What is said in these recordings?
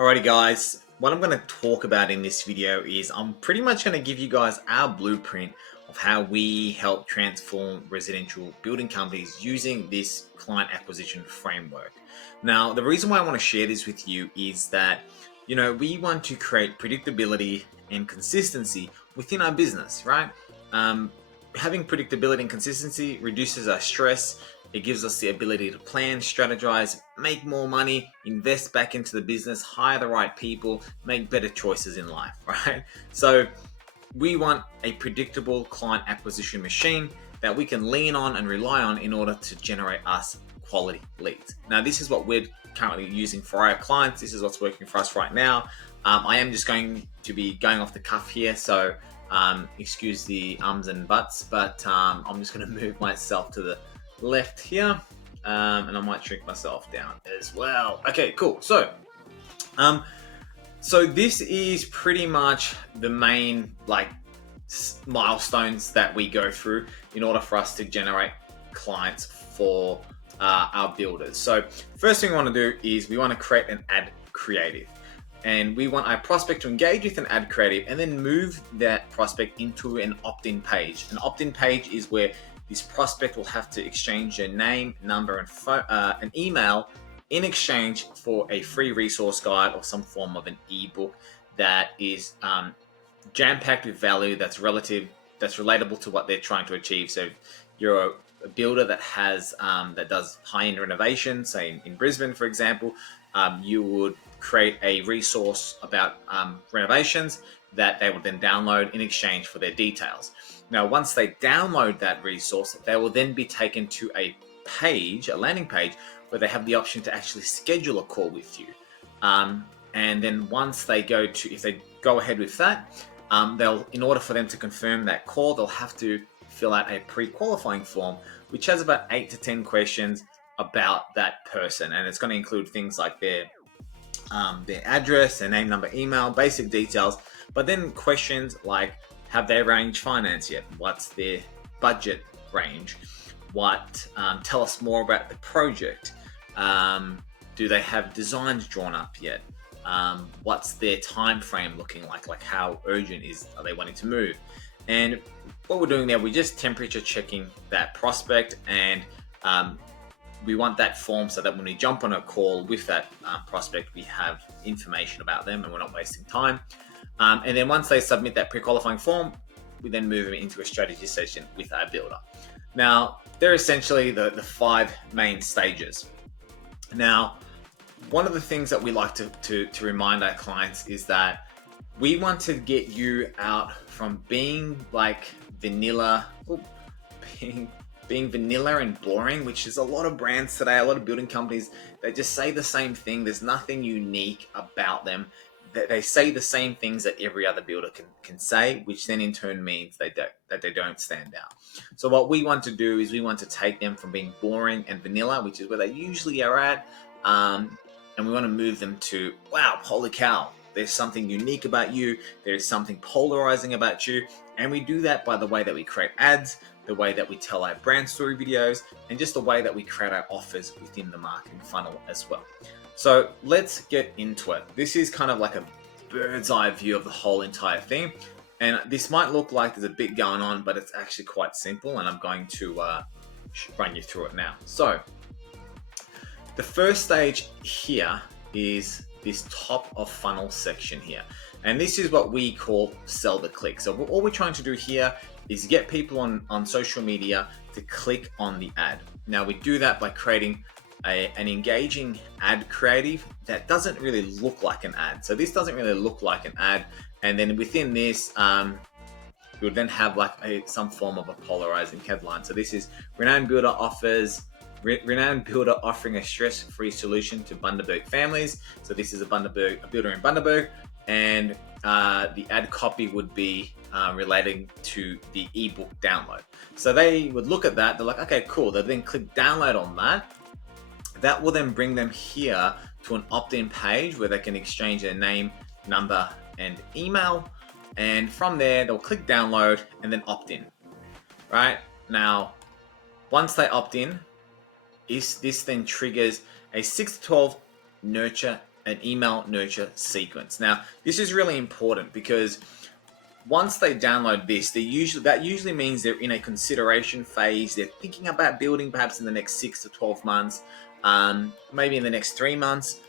Alrighty guys, what I'm going to talk about in this video is I'm pretty much going to give you guys our blueprint of how we help transform residential building companies using this client acquisition framework. Now, the reason why I want to share this with you is that, we want to create predictability and consistency within our business, right? Having predictability and consistency reduces our stress. It gives us the ability to plan, strategize, make more money, invest back into the business, hire the right people, make better choices in life, right? So we want a predictable client acquisition machine that we can lean on and rely on in order to generate us quality leads. Now, this is what we're currently using for our clients. This is what's working for us right now. I am just going to be going off the cuff here, so excuse the ums and buts, but I'm just going to move myself to the left here, and I might shrink myself down as well. Okay, cool. So this is pretty much the main milestones that we go through in order for us to generate clients for our builders. So first thing we want to do is we want to create an ad creative, and we want our prospect to engage with an ad creative and then move that prospect into an opt-in page. An opt-in page is where this prospect will have to exchange their name, number, and an email in exchange for a free resource guide or some form of an ebook that is jam-packed with value that's relatable to what they're trying to achieve. So if you're a builder that has that does high-end renovations, say in Brisbane, for example, you would create a resource about renovations that they will then download in exchange for their details. Now, once they download that resource, they will then be taken to a landing page, where they have the option to actually schedule a call with you. And then once they if they go ahead with that, in order for them to confirm that call, they'll have to fill out a pre-qualifying form, which has about 8 to 10 questions about that person. And it's going to include things like their address, their name, number, email, basic details, but then questions like, have they arranged finance yet? What's their budget range? Tell us more about the project. Do they have designs drawn up yet? What's their time frame looking like? Like, how urgent are they wanting to move? And what we're doing there, we're just temperature checking that prospect, and we want that form so that when we jump on a call with that prospect, we have information about them and we're not wasting time. And then once they submit that pre-qualifying form, we then move them into a strategy session with our builder. Now, they're essentially the 5 main stages. Now, one of the things that we like to remind our clients is that we want to get you out from being vanilla, being vanilla and boring, which is a lot of brands today, a lot of building companies, they just say the same thing. There's nothing unique about them. They say the same things that every other builder can say, which then in turn means that they don't stand out. So what we want to do is we want to take them from being boring and vanilla, which is where they usually are at, and we want to move them to, wow, holy cow, there's something unique about you, there's something polarizing about you. And we do that by the way that we create ads, the way that we tell our brand story videos, and just the way that we create our offers within the marketing funnel as well. So let's get into it. This is kind of like a bird's eye view of the whole entire thing. And this might look like there's a bit going on, but it's actually quite simple. And I'm going to run you through it now. So the first stage here is this top of funnel section here. And this is what we call sell the click. So all we're trying to do here is get people on social media to click on the ad. Now we do that by creating an engaging ad creative that doesn't really look like an ad. So this doesn't really look like an ad. And then within this, we would then have some form of a polarizing headline. So this is renowned builder offering a stress-free solution to Bundaberg families. So this is a builder in Bundaberg, and the ad copy would be relating to the ebook download. So they would look at that, they're like, okay, cool. They then click download on that. That will then bring them here to an opt-in page where they can exchange their name, number, and email. And from there, they'll click download and then opt in. Right? Now, once they opt in, this then triggers a 6 to 12 nurture an email nurture sequence. Now, this is really important because once they download this, that usually means they're in a consideration phase. They're thinking about building perhaps in the next 6 to 12 months, maybe in the next 3 months.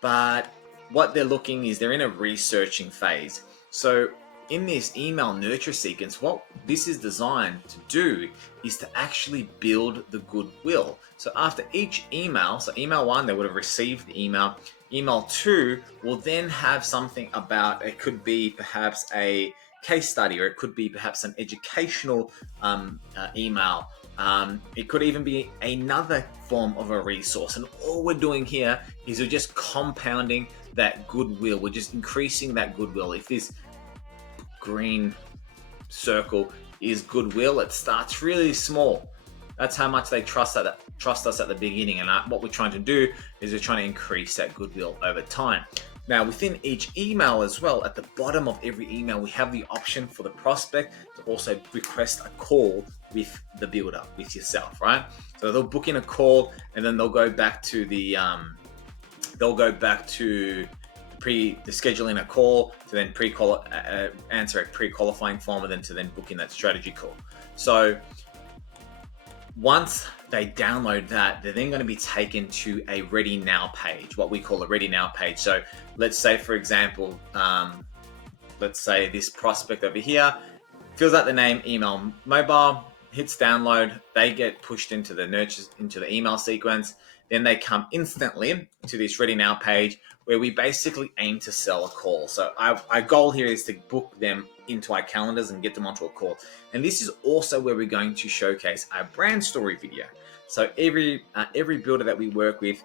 But what they're looking is they're in a researching phase. So in this email nurture sequence, what this is designed to do is to actually build the goodwill. So after each email, so email 1, they would have received the email. Email 2 will then have something about, it could be perhaps a case study, or it could be perhaps an educational email. It could even be another form of a resource. And all we're doing here is we're just compounding that goodwill. We're just increasing that goodwill. If this green circle is goodwill, it starts really small. That's how much they trust us at the beginning. And what we're trying to do is we're trying to increase that goodwill over time. Now, within each email as well, at the bottom of every email, we have the option for the prospect to also request a call with the builder, with yourself, right? So they'll book in a call, and then they'll go back to the scheduling a call to then answer a pre-qualifying form, and then to then book in that strategy call. So once they download that, they're then going to be taken to a Ready Now page, what we call a Ready Now page. So let's say, for example, let's say this prospect over here fills out the name, email, mobile, hits download, they get pushed into the email sequence. Then they come instantly to this Ready Now page where we basically aim to sell a call. So our goal here is to book them into our calendars and get them onto a call. And this is also where we're going to showcase our brand story video. So every builder that we work with,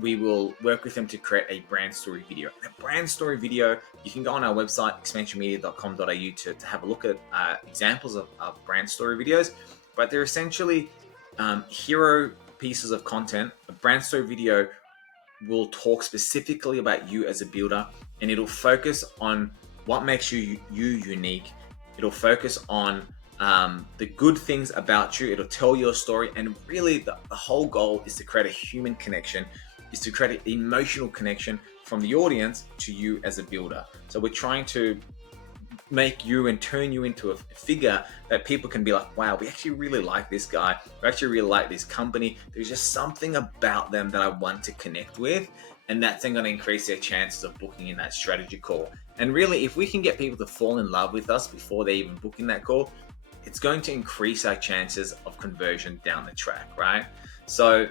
we will work with them to create a brand story video. And a brand story video, you can go on our website, expansionmedia.com.au, to have a look at examples of brand story videos. But they're essentially hero pieces of content. A brand story video will talk specifically about you as a builder, and it'll focus on what makes you unique. It'll focus on the good things about you. It'll tell your story, and really the whole goal is to create a human connection, is to create an emotional connection from the audience to you as a builder. So we're trying to make you and turn you into a figure that people can be like, wow, we actually really like this guy. We actually really like this company. There's just something about them that I want to connect with. And that's then going to increase their chances of booking in that strategy call. And really, if we can get people to fall in love with us before they even book in that call, it's going to increase our chances of conversion down the track, right? So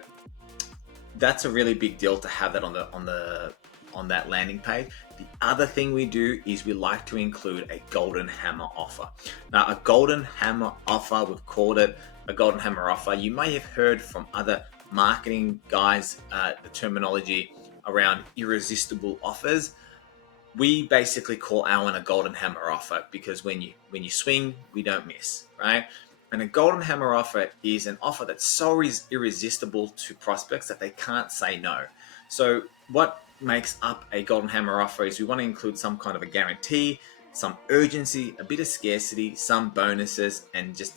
that's a really big deal to have that on that landing page. The other thing we do is we like to include a golden hammer offer. Now, a golden hammer offer, we've called it a golden hammer offer. You may have heard from other marketing guys the terminology around irresistible offers. We basically call our one a golden hammer offer because when you swing, we don't miss, right? And a golden hammer offer is an offer that's so irresistible to prospects that they can't say no. So what makes up a golden hammer offer is we want to include some kind of a guarantee, some urgency, a bit of scarcity, some bonuses, and just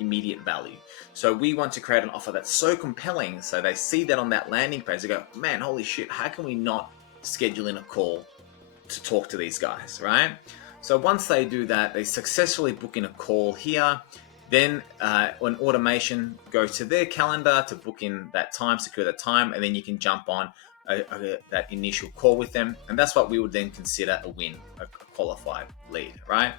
immediate value. So we want to create an offer that's so compelling so they see that on that landing page, they go, man, holy shit, how can we not schedule in a call to talk to these guys, right? So once they do that, they successfully book in a call here. Then an automation goes to their calendar to book in that time, secure that time, and then you can jump on that initial call with them. And that's what we would then consider a win, a qualified lead, right?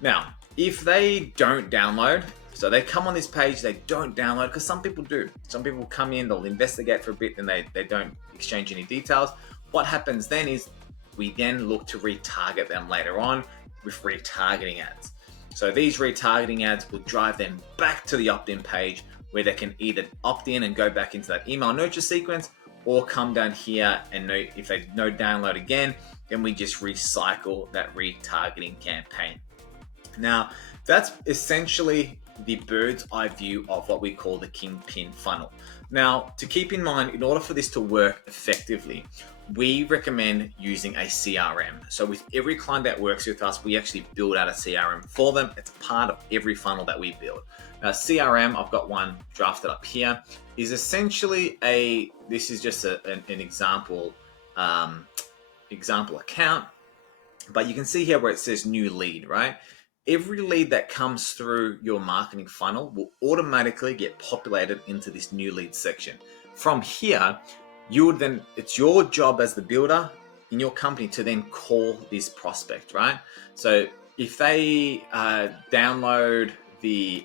Now, if they don't download, so they come on this page, they don't download, because some people do. Some people come in, they'll investigate for a bit, and they don't exchange any details. What happens then is we then look to retarget them later on with retargeting ads. So these retargeting ads will drive them back to the opt-in page where they can either opt in and go back into that email nurture sequence, or come down here and if they no download again, then we just recycle that retargeting campaign. Now, that's essentially the bird's eye view of what we call the Kingpin funnel. Now, to keep in mind, in order for this to work effectively, we recommend using a CRM. So with every client that works with us, we actually build out a CRM for them. It's part of every funnel that we build. Now, CRM, I've got one drafted up here, is essentially this is just an example example account, but you can see here where it says new lead, right? Every lead that comes through your marketing funnel will automatically get populated into this new lead section. From here, you would then, it's your job as the builder in your company to then call this prospect, right? So if they download this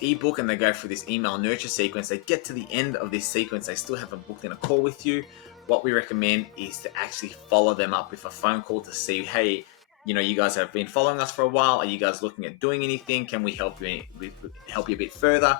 ebook and they go through this email nurture sequence, they get to the end of this sequence, they still haven't booked in a call with you. What we recommend is to actually follow them up with a phone call to see, hey, you guys have been following us for a while. Are you guys looking at doing anything? Can we help you a bit further?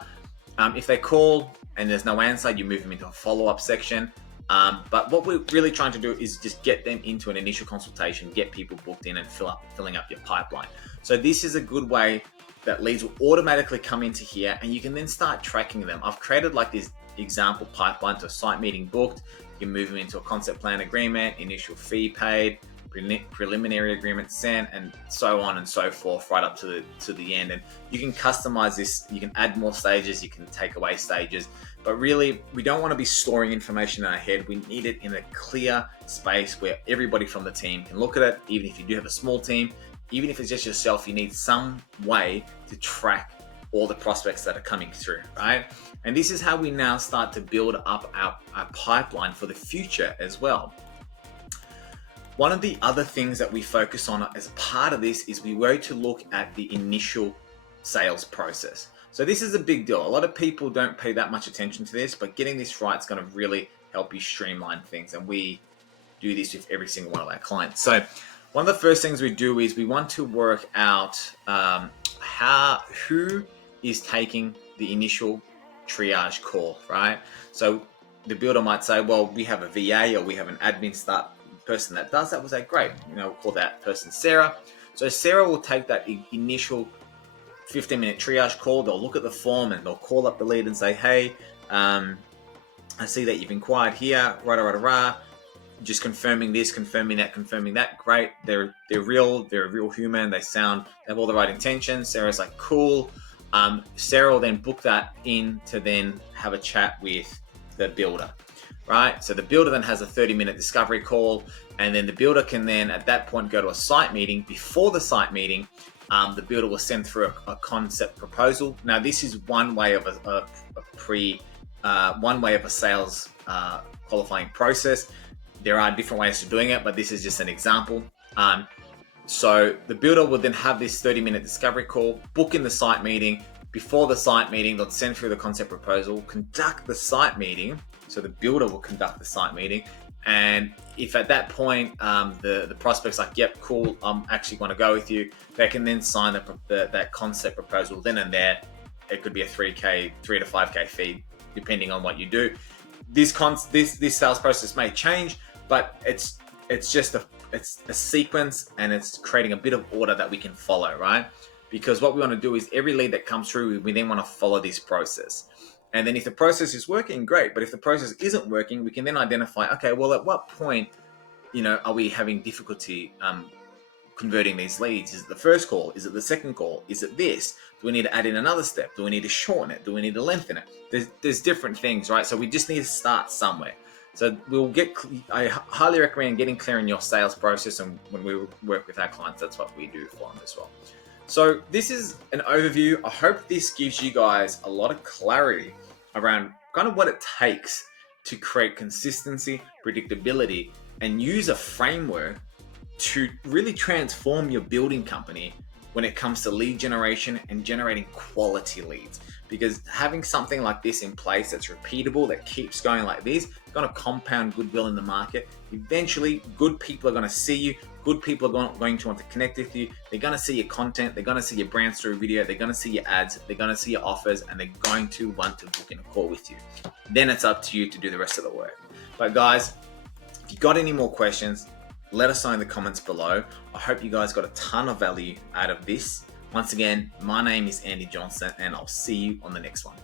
If they call and there's no answer, you move them into a follow-up section. But what we're really trying to do is just get them into an initial consultation, get people booked in and filling up your pipeline. So this is a good way that leads will automatically come into here, and you can then start tracking them. I've created like this example pipeline to a site meeting booked. You move them into a concept plan agreement, initial fee paid, preliminary agreement sent, and so on and so forth, right up to the end. And you can customize this. You can add more stages. You can take away stages. But really, we don't want to be storing information in our head. We need it in a clear space where everybody from the team can look at it. Even if you do have a small team, even if it's just yourself, you need some way to track all the prospects that are coming through, right? And this is how we now start to build up our pipeline for the future as well. One of the other things that we focus on as part of this is we go to look at the initial sales process. So this is a big deal. A lot of people don't pay that much attention to this, but getting this right is going to really help you streamline things. And we do this with every single one of our clients. So one of the first things we do is we want to work out who is taking the initial triage call, right? So the builder might say, well, we have a VA or we have an admin person that does that. We'll say, great, we'll call that person Sarah. So Sarah will take that initial 15-minute triage call. They'll look at the form and they'll call up the lead and say, hey, I see that you've inquired here, rah. Just confirming this, confirming that. Great. They're real. They're a real human. They have all the right intentions. Sarah's like, cool. Sarah will then book that in to then have a chat with the builder, right? So the builder then has a 30-minute discovery call, and then the builder can then at that point go to a site meeting. Before the site meeting, the builder will send through a concept proposal. Now, this is one way of a sales qualifying process. There are different ways to doing it, but this is just an example. So the builder will then have this 30-minute discovery call, book in the site meeting. Before the site meeting, they'll send through the concept proposal, conduct the site meeting. So the builder will conduct the site meeting. And if at that point the prospect's like, yep, cool, I'm actually going to go with you, they can then sign that concept proposal then and there. It could be a 3 to 5K fee, depending on what you do. This sales process may change, but it's just a sequence, and it's creating a bit of order that we can follow, right? Because what we want to do is every lead that comes through, we then want to follow this process. And then if the process is working, great. But if the process isn't working, we can then identify, okay, well, at what point, are we having difficulty converting these leads? Is it the first call? Is it the second call? Is it this? Do we need to add in another step? Do we need to shorten it? Do we need to lengthen it? There's different things, right? So we just need to start somewhere. So I highly recommend getting clear in your sales process, and when we work with our clients, that's what we do for them as well. So this is an overview. I hope this gives you guys a lot of clarity around kind of what it takes to create consistency, predictability, and use a framework to really transform your building company when it comes to lead generation and generating quality leads. Because having something like this in place that's repeatable, that keeps going like this, is going to compound goodwill in the market. Eventually, good people are going to see you. Good people are going to want to connect with you. They're going to see your content. They're going to see your brand story video. They're going to see your ads. They're going to see your offers, and they're going to want to book in a call with you. Then it's up to you to do the rest of the work. But guys, if you got any more questions, let us know in the comments below. I hope you guys got a ton of value out of this. Once again, my name is Andy Johnson, and I'll see you on the next one.